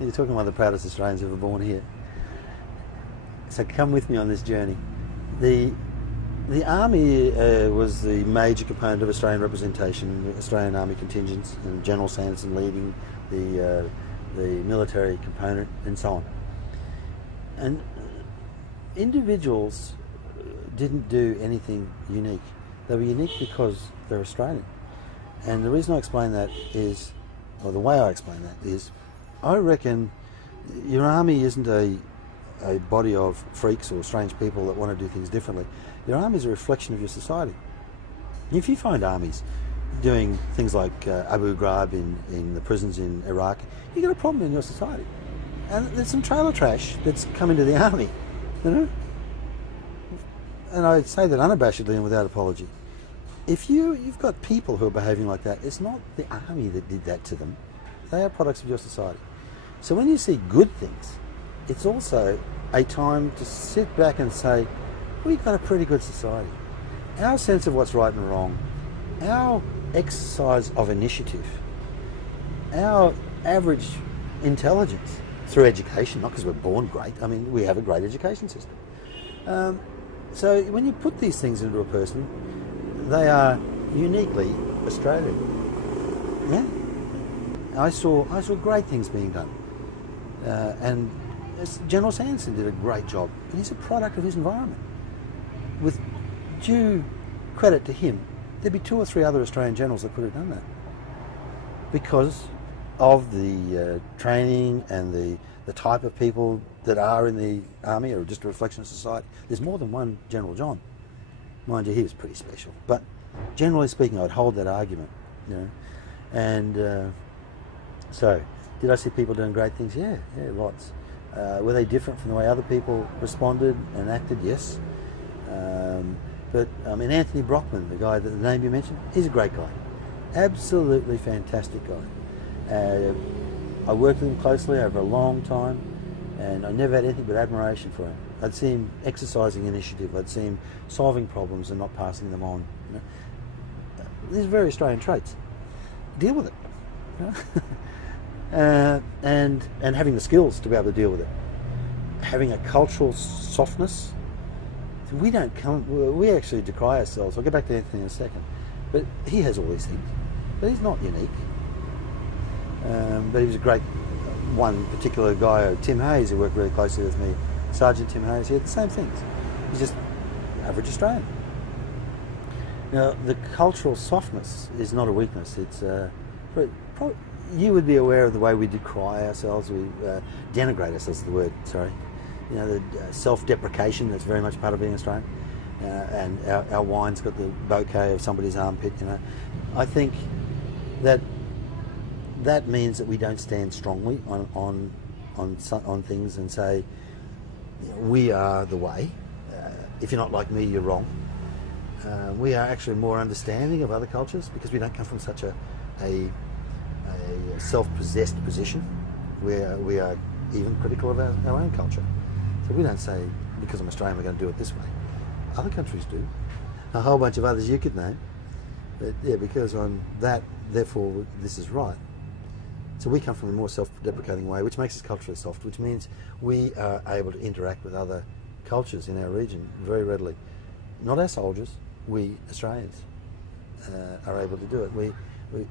You're talking about the proudest Australians ever born here. So come with me on this journey. The Army was the major component of Australian representation, Australian Army contingents, and General Sanderson leading the military component, and so on. And individuals didn't do anything unique. They were unique because they're Australian. And the reason I explain that is, or the way I explain that is, I reckon your army isn't a body of freaks or strange people that want to do things differently. Your army is a reflection of your society. If you find armies doing things like Abu Ghraib in the prisons in Iraq, you've got a problem in your society. And there's some trailer trash that's come into the army, you know? And I say that unabashedly and without apology. If you've got people who are behaving like that, it's not the army that did that to them. They are products of your society. So when you see good things, it's also a time to sit back and say, we've got a pretty good society. Our sense of what's right and wrong, our exercise of initiative, our average intelligence through education, not because we're born great, I mean, we have a great education system. So when you put these things into a person, they are uniquely Australian. Yeah? I saw great things being done. And General Sanderson did a great job. And he's a product of his environment. With due credit to him, there'd be 2 or 3 other Australian generals that could have done that. Because of the training and the type of people that are in the army, or just a reflection of society. There's more than one General John. Mind you, he was pretty special. But generally speaking, I'd hold that argument, you know. And so, did I see people doing great things? Yeah, lots. Were they different from the way other people responded and acted? Yes. But I mean, Anthony Brockman, the guy, the name you mentioned, he's a great guy. Absolutely fantastic guy. I worked with him closely over a long time, and I never had anything but admiration for him. I'd see him exercising initiative. I'd see him solving problems and not passing them on. You know? These are very Australian traits. Deal with it. You know? And having the skills to be able to deal with it. Having a cultural softness. We actually decry ourselves. I'll get back to Anthony in a second. But he has all these things. But he's not unique. But he was a great one particular guy, Tim Hayes, who worked really closely with me. Sergeant Tim Hayes, he had the same things. He's just average Australian. Now, the cultural softness is not a weakness. It's you would be aware of the way we decry ourselves, we denigrate ourselves, is the word, sorry. You know, the self-deprecation, that's very much part of being Australian. And our wine's got the bouquet of somebody's armpit, you know. I think that means that we don't stand strongly on things and say, you know, we are the way. If you're not like me, you're wrong. We are actually more understanding of other cultures because we don't come from such a self-possessed position where we are even critical of our own culture. So we don't say, because I'm Australian, we're going to do it this way. Other countries do. A whole bunch of others you could name. But yeah, because I'm that, therefore this is right. So we come from a more self-deprecating way, which makes us culturally soft, which means we are able to interact with other cultures in our region very readily. Not our soldiers, we Australians are able to do it.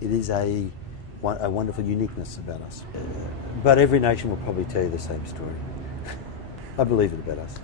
It is a wonderful uniqueness about us. But every nation will probably tell you the same story. I believe it about us.